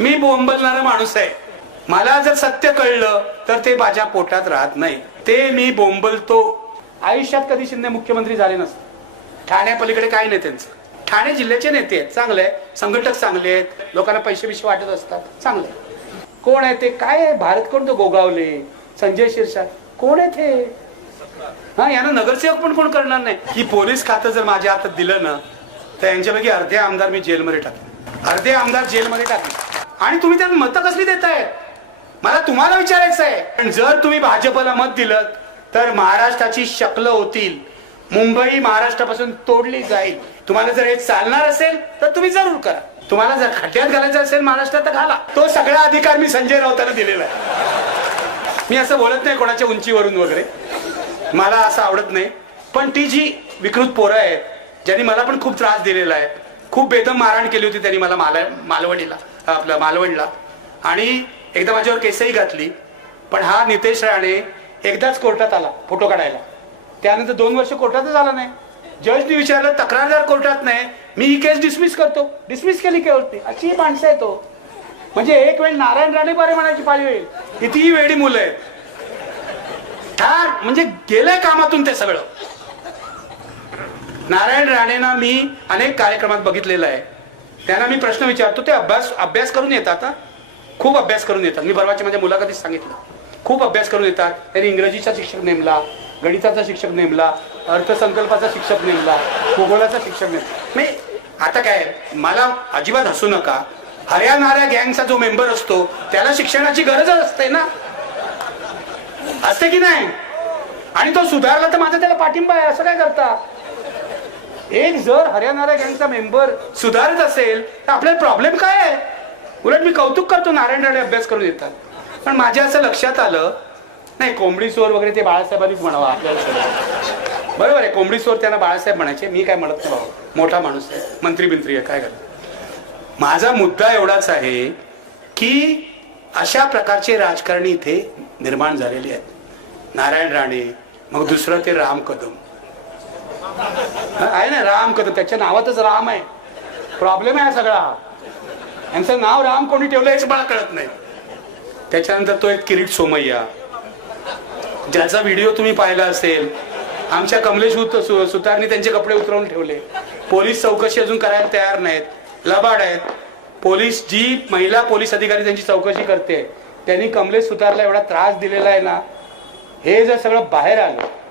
मी बोंबलणारा माणूस आहे. मला जर सत्य कळलं तर ते माझ्या पोटात राहत नाही, ते मी बोंबलतो. आयुष्यात कधी शिंदे मुख्यमंत्री झाले नसते. ठाण्यापलीकडे काय नाही त्यांचं. ठाणे जिल्ह्याचे नेते आहेत, चांगले आहेत, संघटक चांगले आहेत, लोकांना पैसे बिशे वाटत असतात, चांगले. कोण आहे ते? काय आहे भारत? कोण? तो गोगावले, संजय शिरसाट, कोण आहे ते? हा, यांना नगरसेवक पण कोण करणार नाही. की पोलीस खातं जर माझ्या हातात दिलं ना तर यांच्यापैकी अर्धे आमदार मी जेलमध्ये टाकले, अर्धे आमदार जेलमध्ये टाकले. आणि तुम्ही त्यात मतं कसली देताय? मला तुम्हाला विचारायचं आहे. पण जर तुम्ही भाजपला मत दिलं तर महाराष्ट्राची शक्ल होतील, मुंबई महाराष्ट्रापासून तोडली जाईल. तुम्हाला जर हे चालणार असेल तर तुम्ही जरूर करा. तुम्हाला जर खड्ड्यात घालायचं असेल महाराष्ट्रात तर घाला. तो सगळा अधिकार मी संजय राऊतांना दिलेला आहे. मी असं बोलत नाही कोणाच्या उंचीवरून वगैरे, मला असं आवडत नाही. पण ती जी विकृत पोरं आहेत ज्यांनी मला पण खूप त्रास दिलेला आहे, खूप बेदम मारहाण केली होती त्यांनी मला मालवणीला, आपलं मालवणला, आणि एकदा माझ्यावर केसही घातली. पण हा नितेश राणे एकदाच कोर्टात आला फोटो काढायला, त्यानंतर 2 वर्ष कोर्टातच आला नाही. जजने विचारलं तक्रारदार कोर्टात नाही, मी ही केस डिसमिस करतो. डिसमिस केली केवळती. अशी ही माणसं आहे तो. म्हणजे एक वेळ नारायण राणे बरे म्हणायची पाळी होईल. कितीही वेडी मुलं आहेत. म्हणजे गेलंय कामातून ते सगळं. नारायण राणेंना मी अनेक कार्यक्रमात बघितलेलं आहे. त्यांना मी प्रश्न विचारतो, ते अभ्यास करून येतात. खूप अभ्यास करून येतात. मी परवाच्या माझ्या मुलाखतीत सांगितलं, खूप अभ्यास करून येतात. त्यांनी इंग्रजीचा शिक्षक नेमला, गणिताचा शिक्षक नेमला, अर्थसंकल्पाचा शिक्षक नेमला, भूगोलाचा शिक्षक नेमला. मी आता काय, मला अजिबात हसू नका. हरियाणा गँगचा जो मेंबर असतो त्याला शिक्षणाची गरजच असते ना, असते की नाही? आणि तो सुधारला तर माझा त्याला पाठिंबा आहे. असं काय करता? एक जर हरियाणा गँगचा मेंबर सुधारत असेल तर आपल्याला प्रॉब्लेम काय आहे? उलट मी कौतुक करतो, नारायण राणे अभ्यास करून येतात. पण माझ्या असं लक्षात आलं नाही, कोंबडी चोर वगैरे ते बाळासाहेबांनीच म्हणावं आपल्याला. बरोबर आहे, कोंबडी चोर त्यांना बाळासाहेब म्हणायचे, मी काय म्हणत नाही. मोठा माणूस आहे, मंत्री आहे, काय करत. माझा मुद्दा एवढाच आहे की अशा प्रकारचे राजकारणी इथे निर्माण झालेले आहेत. नारायण राणे, मग दुसरं ते राम कदम आहे ना, राम कदम, त्याच्या नावातच राम आहे. प्रॉब्लेम आहे सगळा. यांचं नाव राम कोणी ठेवलं हेच मला कळत नाही. त्याच्यानंतर तो एक किरीट सोमय्या, ज्याचा व्हिडिओ तुम्ही पाहिला असेल. आमच्या कमलेश सुतारनी त्यांचे कपडे उतरवून ठेवले. पोलीस चौकशी अजून करायला तयार नाहीत, लबाड आहेत. पोलीस, जी महिला पोलीस अधिकारी त्यांची चौकशी करते, त्यांनी कमलेश सुतारला एवढा त्रास दिलेला आहे ना. हे जर सगळं बाहेर आलं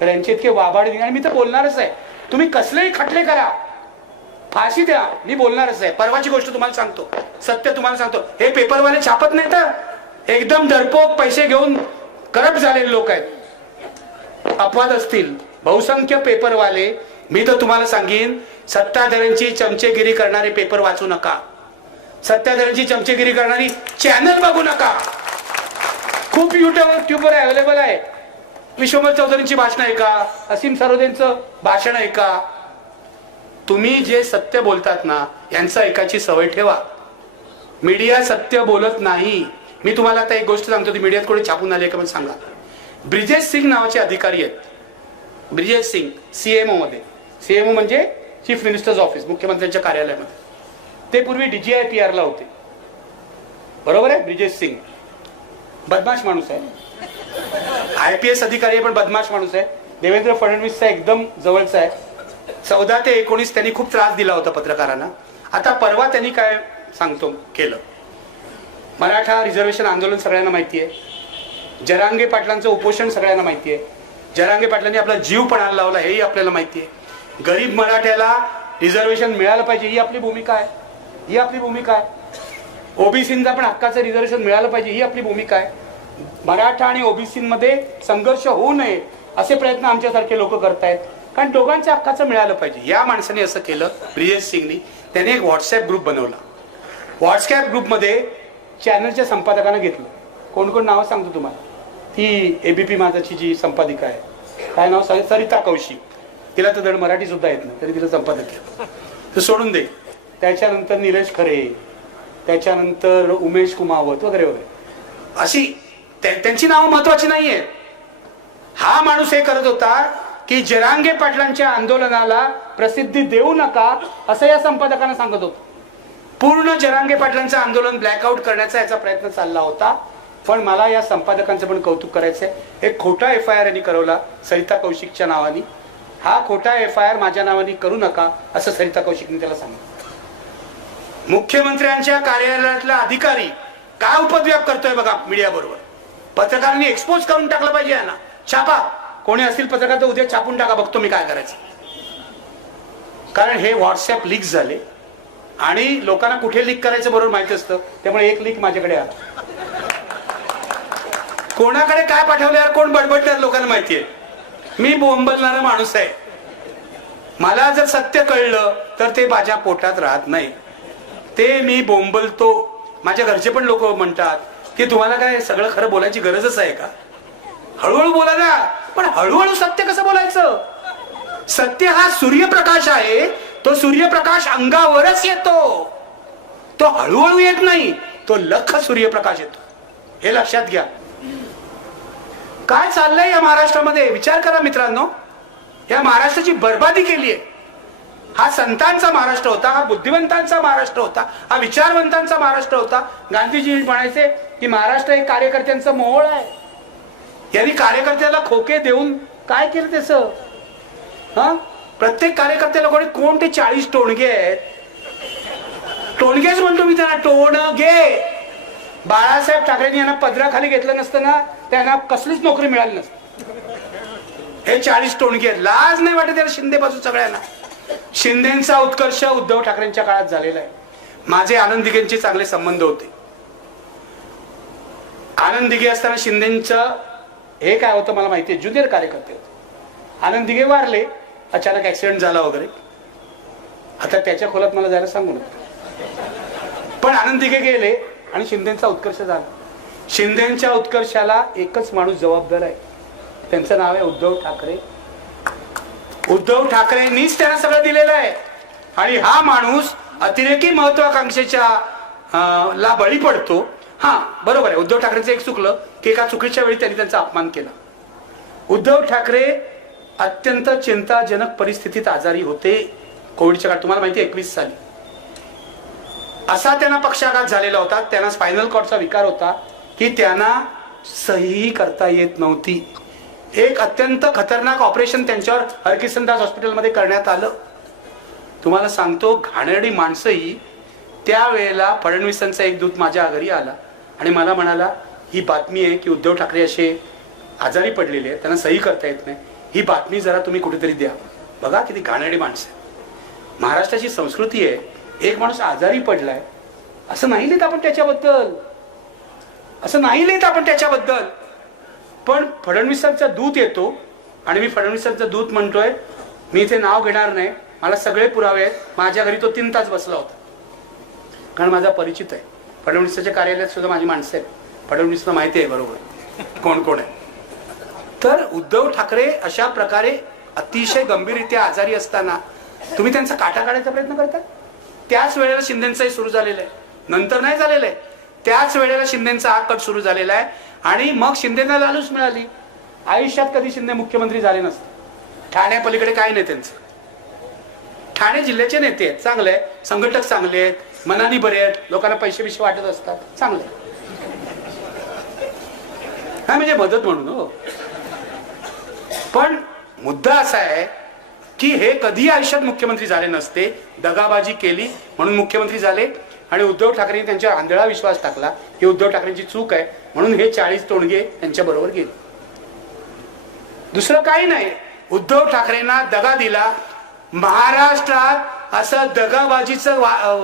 तर यांचे इतके वाबाडे. आणि मी तर बोलणारच आहे, तुम्ही कसलेही खटले करा, फाशी द्या, मी बोलणारच आहे. परवाची गोष्ट तुम्हाला सांगतो, सत्य तुम्हाला सांगतो. हे पेपरवाले छापत नाही तर एकदम डरपोक पैसे घेऊन करप्ट झालेले लोक आहेत. अपवाद असतील, बहुसंख्य पेपरवाले. मी तर तुम्हाला सांगेन, सत्ताधाऱ्यांची चमचेगिरी करणारे पेपर वाचू नका, सत्ताधाऱ्यांची चमचेगिरी करणारी चॅनल बघू नका. खूप युट्यूबवर अवेलेबल आहे. विश्वमल चौधरींची भाषण ऐका, असीम सरोदेंचं भाषण ऐका. तुम्ही जे सत्य बोलतात ना, यांचं ऐकायची सवय ठेवा. मीडिया सत्य बोलत नाही. मी तुम्हाला आता एक गोष्ट सांगतो, ती मीडियात कोणी छापून आली का मला सांगा. ब्रिजेश सिंग नावाचे अधिकारी आहेत. ब्रिजेश सिंग सीएमओ मध्ये, सीएमओ म्हणजे चीफ मिनिस्टर्स ऑफिस, मुख्यमंत्र्यांच्या कार्यालयामध्ये. ते पूर्वी DGIPR ला होते. बरोबर आहे? ब्रिजेश सिंग बदमाश माणूस आहे, IPS अधिकारी आहे, पण बदमाश माणूस आहे. देवेंद्र फडणवीसचा एकदम जवळचा आहे. 14 ते 19 त्यांनी खूप त्रास दिला होता पत्रकारांना. आता परवा त्यांनी काय सांगतो केलं. मराठा रिझर्वेशन आंदोलन सगळ्यांना माहिती आहे. जरांगे पाटलांचं उपोषण सगळ्यांना माहिती आहे. जरांगे पाटलांनी आपला जीव पणाला लावला हेही आपल्याला माहिती आहे. गरीब मराठ्याला रिझर्वेशन मिळालं पाहिजे ही आपली भूमिका आहे, ही आपली भूमिका आहे. ओबीसींना पण हक्काचं रिझर्वेशन मिळालं पाहिजे ही आपली भूमिका आहे. मराठा आणि ओबीसींमध्ये संघर्ष होऊ नये असे प्रयत्न आमच्यासारखे लोक करतायत, कारण दोघांच्या हक्काचं मिळालं पाहिजे. या माणसाने असं केलं, ब्रिजेश सिंगनी. त्याने एक व्हॉट्सअप ग्रुप बनवला. व्हॉट्सअप ग्रुपमध्ये चॅनलच्या संपादकांना घेतलं. कोण कोण नावं सांगतो तुम्हाला. ती ABP माझाची जी संपादिका आहे, काय नाव, सरिता कौशिक. तिला तर धड मराठी सुद्धा येत नाही, तरी तिला संपादक केलं. तर सोडून दे. त्याच्यानंतर निलेश खरे, त्याच्यानंतर उमेश कुमावत वगैरे वगैरे, अशी त्यांची नावं महत्वाची नाहीये. हा माणूस हे करत होता की जरांगे पाटलांच्या आंदोलनाला प्रसिद्धी देऊ नका असं या संपादकांना सांगत होतो. पूर्ण जरांगे पाटलांचं आंदोलन ब्लॅकआउट करण्याचा याचा प्रयत्न चालला होता. पण मला या संपादकांचं पण कौतुक करायचंय. एक खोटा FIR यांनी करवला सरिता कौशिकच्या नावाने. हा खोटा FIR माझ्या नावाने करू नका असं सरिता कौशिकने त्याला सांगितलं. मुख्यमंत्र्यांच्या कार्यालयातला अधिकारी काय उपद्व्याप करतोय बघा मीडिया बरोबर. पत्रकारांनी एक्सपोज करून टाकलं पाहिजे यांना. छापा, कोणी असतील पत्रकार तर उद्या छापून टाका, बघतो मी काय करायचं. कारण हे व्हॉट्सअप लीक झाले आणि लोकांना कुठे लीक करायचं बरोबर माहिती असतं. त्यामुळे एक लीक माझ्याकडे आला. कोणाकडे काय पाठवल्यावर कोण बडबडणार लोकांना माहितीये. मी बोंबलणारा माणूस आहे. मला जर सत्य कळलं तर ते माझ्या पोटात राहत नाही. ते मी बोंबलतो. माझ्या घरचे पण लोक म्हणतात की तुम्हाला काय सगळं खरं बोलायची गरजच आहे का? हळूहळू बोला ना. पण हळूहळू सत्य कसं बोलायचं? सत्य हा सूर्यप्रकाश आहे. तो सूर्यप्रकाश अंगावरच येतो. तो हळूहळू येत नाही. तो लख सूर्यप्रकाश येतो. हे लक्षात घ्या. काय चाललंय या महाराष्ट्रामध्ये विचार करा मित्रांनो. या महाराष्ट्राची बर्बादी केली आहे. हा संतांचा महाराष्ट्र होता. हा बुद्धिवंतांचा महाराष्ट्र होता. हा विचारवंतांचा महाराष्ट्र होता. गांधीजी म्हणायचे की महाराष्ट्र एक कार्यकर्त्यांचं मोहोळ आहे. यांनी कार्यकर्त्याला खोके देऊन काय केलं त्याचं? प्रत्येक कार्यकर्त्याला कोण ते 40 टोणगे आहेत. टोणगेच म्हणतो मी त्यांना, टोणगे. बाळासाहेब ठाकरेंनी यांना पदराखाली घेतलं नसतं ना, त्यांना कसलीच नोकरी मिळाली नसती. हे 40 टोणगे आहेत. लाज नाही वाटत त्याला शिंदे पासून सगळ्यांना. शिंदेचा उत्कर्ष उद्धव ठाकरेंच्या काळात झालेला आहे. माझे आनंद दिघेंचे चांगले संबंध होते. आनंद दिघे असताना शिंदेचं हे काय होतं मला माहितीये, ज्युनियर कार्यकर्ते होते. आनंद दिघे वारले, अचानक ऍक्सिडेंट झाला वगैरे. आता त्याच्या खोलात मला जायला सांगू नका. पण आनंद दिघे गेले आणि शिंदेचा उत्कर्ष झाला. शिंदेच्या उत्कर्षाला एकच माणूस जबाबदार आहे. त्यांचं नाव आहे उद्धव ठाकरे. उद्धव ठाकरेंनीच त्यांना सगळं दिलेलं आहे. आणि हा माणूस अतिरेकी महत्वाकांक्षेच्या ला बळी पडतो. हा बरोबर आहे, उद्धव ठाकरेंचं एक चुकलं की एका चुकीच्या वेळी त्यांनी त्यांचा अपमान केला. उद्धव ठाकरे अत्यंत चिंताजनक परिस्थितीत आजारी होते कोविडच्या काळात. तुम्हाला माहिती 21 साली असा त्यांना पक्षाघात झालेला होता. त्यांना स्पायनल कॉर्डचा विकार होता की त्यांना सही करता येत नव्हती. एक अत्यंत खतरनाक ऑपरेशन त्यांच्यावर हरकिशनदास हॉस्पिटलमध्ये करण्यात आलं. तुम्हाला सांगतो, घाणेरडी माणसंही त्यावेळेला फडणवीसांचा एक दूत माझ्या घरी आला आणि मला म्हणाला, ही बातमी आहे की उद्धव ठाकरे असे आजारी पडलेले आहेत, त्यांना सही करता येत नाही. ही बातमी जरा तुम्ही कुठेतरी द्या. बघा किती घाणेरडी माणसं. महाराष्ट्राची संस्कृती आहे, एक माणूस आजारी पडलाय असं नाही लिहित आपण त्याच्याबद्दल. असं नाही लिहित आपण त्याच्याबद्दल. पण फडणवीसांचा दूत येतो आणि मी फडणवीसांचा दूत म्हणतोय, मी इथे नाव घेणार नाही, मला सगळे पुरावे आहेत. माझ्या घरी तो 3 तास बसला होता. कारण माझा परिचित आहे. फडणवीसाच्या कार्यालयात सुद्धा माझी माणसं आहेत. फडणवीसला माहिती आहे बरोबर कोण कोण आहे. तर उद्धव ठाकरे अशा प्रकारे अतिशय गंभीररित्या आजारी असताना तुम्ही त्यांचा काटा काढायचा प्रयत्न करता. त्याच वेळेला शिंदेचाही सुरू झालेला आहे. नंतर नाही झालेलं आहे. त्याच वेळेला शिंदेचा हा कट सुरू झालेला आहे. आणि मग शिंदेना लालूच मिळाली. आयुष्यात कधी शिंदे मुख्यमंत्री झाले नसते. ठाण्यापलीकडे काही नाही त्यांचं. ठाणे जिल्ह्याचे नेते आहेत, चांगले आहेत, संघटक चांगले आहेत, मनाने बरे आहेत, लोकांना पैसे बिशे वाटत असतात, चांगले. हा म्हणजे मदत म्हणून हो. पण मुद्दा असा आहे की हे कधी आयुष्यात मुख्यमंत्री झाले नसते. दगाबाजी केली म्हणून मुख्यमंत्री झाले. आणि उद्धव ठाकरेंनी त्यांच्यावर आंधळा विश्वास टाकला. ही उद्धव ठाकरेंची चूक आहे म्हणून हे 40 टोणगे त्यांच्या बरोबर गेले. दुसरं काही नाही. उद्धव ठाकरेंना दगा दिला. महाराष्ट्रात असं दगाबाजीचं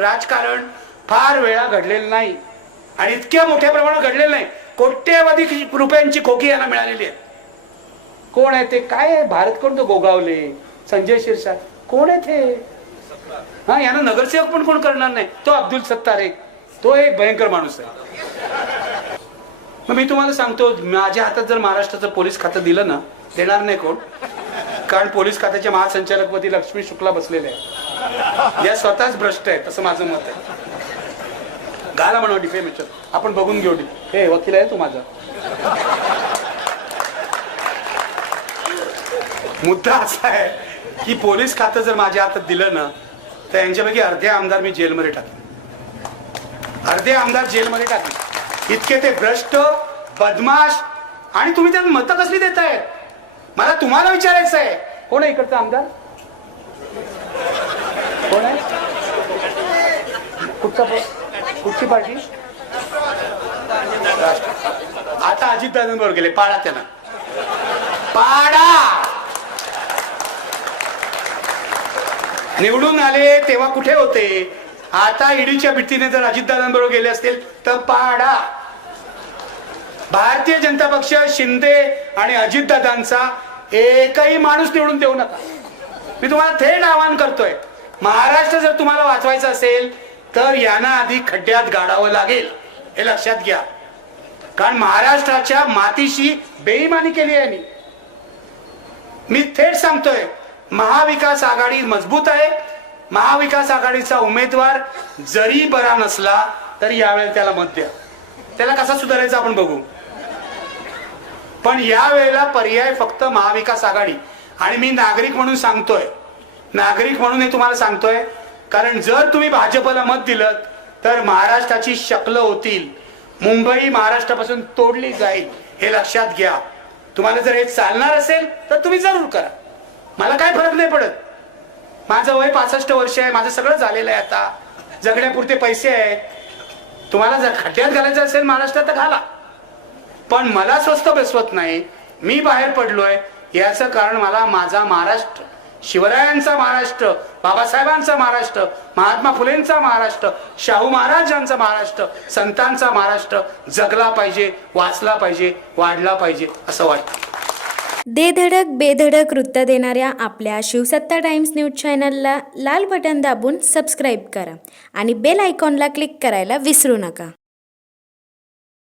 राजकारण फार वेळा घडलेलं नाही आणि इतक्या मोठ्या प्रमाणात घडलेलं नाही. कोट्यवधी रुपयांची खोकी यांना मिळालेली आहे. कोण आहे ते? काय आहे? भारत कोण? तो गोगावले, संजय शिरसाट, कोण आहे ते? हा, यांना नगरसेवक पण कोण करणार नाही. तो अब्दुल सत्तार एक, तो एक भयंकर माणूस आहे. मग मी तुम्हाला सांगतो, माझ्या हातात जर महाराष्ट्राचं पोलीस खातं दिलं ना, देणार नाही कोण. कारण पोलीस खात्याच्या महासंचालकपदी लक्ष्मी शुक्ला बसलेले आहे. या स्वतःच भ्रष्ट आहेत असं माझं मत आहे. गाला म्हणा डिफेमेशन, आपण बघून घेऊ. हे वकील आहे तू माझा. मुद्दा असा आहे की पोलीस खातं जर माझ्या हातात दिलं ना, तर यांच्यापैकी अर्धे आमदार मी जेलमध्ये टाकेन. अर्धे आमदार जेलमध्ये टाकले. इतके ते भ्रष्ट, बदमाश, आणि तुम्ही त्यात मतं कसली देताय? मला तुम्हाला विचारायचं आहे, कोण आहे इकडचा आमदार? कोण आहे? कुठची पार्टी? आता अजितदादांबरोबर गेले. पाडा त्यांना, पाडा. निवडून आले तेव्हा कुठे होते? आता ईडीच्या भीतीने जर अजितदादांबरोबर गेले असतील तर पाडा. भारतीय जनता पक्ष, शिंदे आणि अजितदादांचा एकही माणूस निवडून देऊ नका. मी तुम्हाला थेट आवाहन करतोय, महाराष्ट्र जर तुम्हाला वाचवायचं असेल तर यांना आधी खड्ड्यात गाडावं लागेल, हे लक्षात घ्या. कारण महाराष्ट्राच्या मातीशी बेईमानी केली आहे. मी थेट सांगतोय, महाविकास आघाडी मजबूत आहे. महाविकास आघाडीचा उमेदवार जरी बरा नसला तरी यावेळेला त्याला मत द्या. त्याला कसा सुधारायचा आपण बघू. पण यावेळेला पर्याय फक्त महाविकास आघाडी. आणि मी नागरिक म्हणून सांगतोय, नागरिक म्हणून हे तुम्हाला सांगतोय, कारण जर तुम्ही भाजपला मत दिलं तर महाराष्ट्राची शक्ल होतील. मुंबई महाराष्ट्रापासून तोडली जाईल, हे लक्षात घ्या. तुम्हाला जर हे चालणार असेल तर तुम्ही जरूर करा. मला काय फरक नाही पडत. माझं वय 65 वर्ष आहे. माझं सगळं झालेलं आहे. आता जगण्यापुरते पैसे आहेत. तुम्हाला जर खड्ड्यात घालायचं असेल महाराष्ट्रात तर घाला, पण मला स्वस्त बसवत नाही. मी बाहेर पडलोय याचं कारण मला माझा महाराष्ट्र, शिवरायांचा महाराष्ट्र, बाबासाहेबांचा महाराष्ट्र, महात्मा फुलेंचा महाराष्ट्र, शाहू महाराजांचा महाराष्ट्र, संतांचा महाराष्ट्र जगला पाहिजे, वाचला पाहिजे, वाढला पाहिजे असं वाटतं. दे धडक बेधडक वृत्त देणाऱ्या आपल्या शिवसत्ता टाइम्स न्यूज चॅनलला लाल बटन दाबून सबस्क्राईब करा आणि बेल आयकॉनला क्लिक करायला विसरू नका.